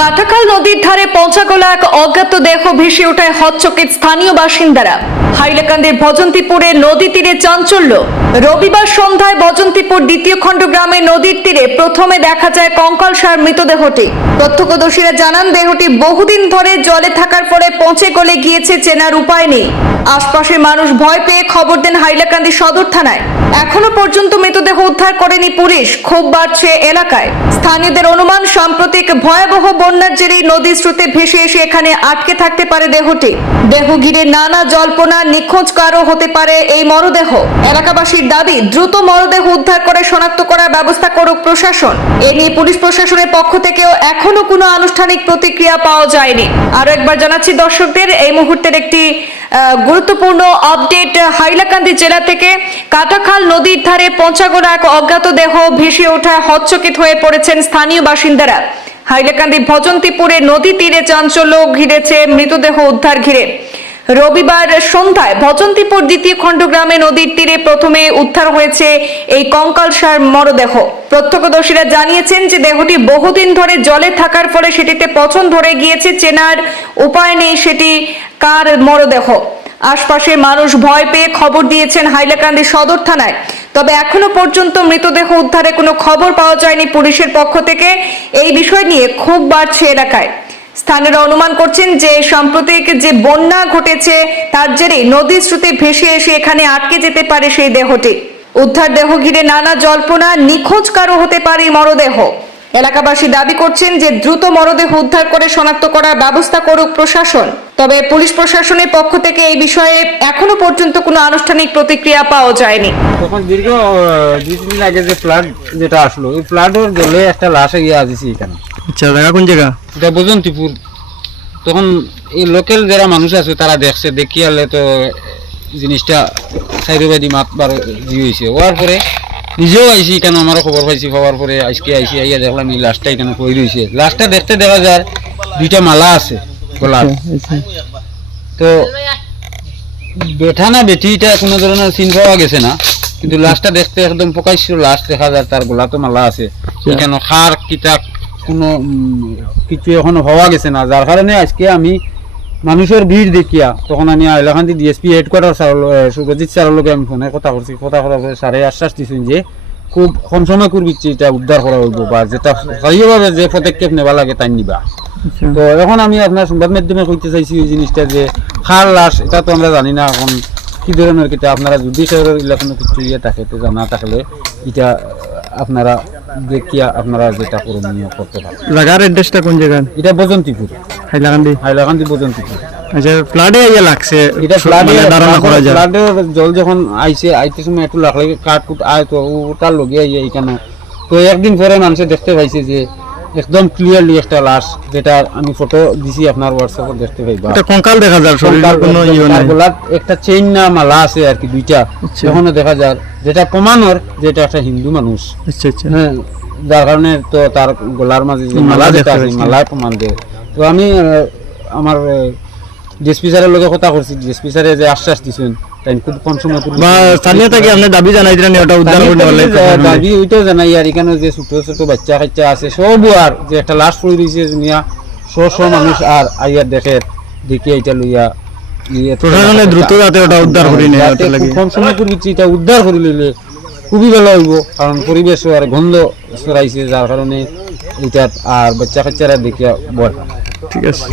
কাটাখাল নদীর ধারে পৌঁছাগোলা এক অজ্ঞাত দেহ ভেসে ওঠায় হতচকিত স্থানীয় বাসিন্দারা। হাইলাকান্দির ভজন্তিপুরে নদী তীরে চাঞ্চল্য। রবিবার সন্ধ্যায় ভজন্তিপুর দ্বিতীয় খণ্ড গ্রামে নদীর তীরে প্রথমে দেখা যায় কঙ্কালসার মৃতদেহটি। প্রত্যক্ষদর্শীরা জানান দেহটি বহুদিন ধরে জলে থাকার ফলে পচে গলে গিয়েছে, চেনার উপায় নেই। আশপাশের মানুষ ভয় পেয়ে খবর দেন হাইলাকান্দি সদর থানায়। এখনো পর্যন্ত মৃতদেহ উদ্ধার করেনি পুলিশ। ক্ষোভ বাড়ছে এলাকায়। স্থানীয়দের অনুমান সাম্প্রতিক ভয়াবহ বন্যার জেরেই নদীর স্রোতে ভেসে এসে এখানে আটকে থাকতে পারে দেহটি। দেহ ঘিরে নানা জল্পনা, নিখোঁজ কারো হতে পারে এই মরদেহ। এলাকাবাসীর দাবি দ্রুত মরদেহ উদ্ধার করে শনাক্ত করার ব্যবস্থা করুক প্রশাসন। এ নিয়ে পুলিশ প্রশাসনের পক্ষ থেকেও এখনো কোনো আনুষ্ঠানিক প্রতিক্রিয়া পাওয়া যায়নি। আরো একবার জানাচ্ছি দর্শকদের, এই মুহূর্তের একটি গুরুত্বপূর্ণ আপডেট হাইলাকান্দি জেলা থেকে। কাটাখাল নদীর ধারে পৌঁছাগোলা এক অজ্ঞাত দেহ ভেসে ওঠায় হতচকিত হয়ে পড়েছেন স্থানীয় বাসিন্দারা। হাইলাকান্দি ভজন্তিপুরে নদী তীরে চাঞ্চল্য ঘিরেছে মৃতদেহ উদ্ধার ঘিরে। রবিবার সন্ধ্যায় ভজন্তিপুর দ্বিতীয় খণ্ড গ্রামে নদীর তীরে প্রথমে উদ্ধার হয়েছে এই কঙ্কালসার মরদেহ। প্রত্যক্ষদর্শীরা জানিয়েছেন যে দেহটি বহুদিন ধরে জলে থাকার ফলে সেটিতে পচন ধরে গিয়েছে, চেনার উপায় নেই সেটি কার মরদেহ। আশপাশের মানুষ ভয় পেয়ে খবর দিয়েছেন হাইলাকান্দি সদর থানায়। তবে এখনো পর্যন্ত মৃতদেহ উদ্ধারে কোনো খবর পাওয়া যায়নি পুলিশের পক্ষ থেকে। এই বিষয় নিয়ে ক্ষোভ বাড়ছে এলাকায়। স্থানীয়রা অনুমান করছেন যে সাম্প্রতিক যে বন্যা ঘটেছে তার জেরে নদীর স্রোতে ভেসে এসে এখানে আটকে যেতে পারে সেই দেহটি। উদ্ধার দেহ ঘিরে নানা জল্পনা, নিখোঁজ কারো হতে পারে মরদেহ। এলাকাবাসী দাবি করছেন যে দ্রুত মরদেহ উদ্ধার করে শনাক্ত করার ব্যবস্থা করুক প্রশাসন। তবে পুলিশ প্রশাসনের পক্ষ থেকে এই বিষয়ে এখনো পর্যন্ত কোনো আনুষ্ঠানিক প্রতিক্রিয়া পাওয়া যায়নি। তখন দীর্ঘ 2-3 দিন আগে যে ফ্লাড যেটা আসলো, ওই ফ্লাডের জলে একটা লাশ গিয়ে আসিছি এখানে। আচ্ছা, জায়গা কোন জায়গা? এটা ভজন্তিপুর। তখন এই লোকাল যারা মানুষ আছে তারা দেখছে, দেখিয়ালে তো জিনিসটা সাইডবাদি মাতবার হয়েছে। হওয়ার পরে নিজেও আইসি কেন, আমারও খবর পাইছি। পাওয়ার পরে আজকে আইসি, আইয়া দেখলাম এই লাশটা এখানে পড়ে রয়েছে। লাশটা দেখতে দেখা যায় 2টা মালা আছে গলার। তো বেঠা না বেটিটা কোনো ধরনের চিন পাওয়া গেছে না, কিন্তু লাশটা দেখতে একদম প্রকাশ্য লাশ দেখা যায়। তার গলা তো মালা আছে, এখানে খার কিতাব কোনো কিছু এখনো পাওয়া গেছে না। যার কারণে আজকে আমি মানুষের ভিড় দেখিয়া তখন আমি হাইলাকান্দি ডিএসপি হেডকোয়ার্টার সুরজিৎ স্যারের লোকে আমি ফোনে কথা করছি। কথা করার পরে স্যারে আশ্বাস দিচ্ছেন যে খুব কম সময় করবিচ্ছি এটা উদ্ধার করা হইব, বা যেটা স্থায়ীভাবে যে পদক্ষেপ নেওয়া লাগে তাই নিবা। তো এখন আমি আপনার সংবাদ মাধ্যমে কইতে চাইছি এই জিনিসটা যে খার লাশ, এটা তো আমরা জানি না এখন কি ধরনের কিতা। আপনারা যদি শহরের এলাকানো কিছু ইয়ে থাকে তো জানা থাকলে এটা আপনারা দেখিয়া আপনারা যেটা করণীয় করতে পারেন। জায়গার অ্যাড্রেসটা কোন জায়গা? এটা ভজন্তিপুর, হাইলাকান্দি ভজন্তিপুর। আচ্ছা, ফ্লাডে আইয়া লাগছে, এটা ফ্লাডে ধারণা করা যায়। ফ্লাডের জল যখন আইতে সময় একটু লাগলে কাঠ আয়, তো ওটার লগে আইয়া এখানে। তো একদিন পরে মানুষে দেখতে পাইছে যে একদম ক্লিয়ারলি একটা লাশ, যেটা আমি ফটো দিছি আপনার হোয়াটসঅ্যাপে দেখতে পাইবা। এটা কঙ্কাল দেখা যায়, শরীরে কোনো ইয়ে নাই। গলার একটা চেইন না মালা আছে আর কি 2টা, এখনো দেখা যায়, যেটা প্রমাণর যেটা একটা হিন্দু মানুষ। আচ্ছা আচ্ছা, হ্যাঁ, যার কারণে তো তার গলার মাঝে যে মালা যেটা আছে, মালায় প্রমাণ দেয়। তো আমি আমার ডিএসপি স্যারের লগে কথা করছি। ডিএসপি স্যারে যে আশ্বাস দিচ্ছেন তাই খুব কম সময় বা স্থানীয় থেকে আপনি দাবি জানাইছিলেন ওটা উদ্ধার করতে পারলে? দাবি ওইটাও জানাই। আর এখানে যে ছোট ছোট বাচ্চা কাচ্চা আছে সব, আর যে একটা লাশ পড়ে রয়েছে নিয়া শো মানুষ আর আইয়ার দেখে এটা লইয়া প্রশাসনে দ্রুত যাতে ওটা উদ্ধার করি নেয়, কম সময় করে এটা উদ্ধার করে নিলে খুবই ভালো হইব। কারণ পরিবেশ আর গন্ধ ছড়াইছে, যার কারণে এটা আর বাচ্চা কাচ্চারা দেখিয়া ভয়। ঠিক আছে।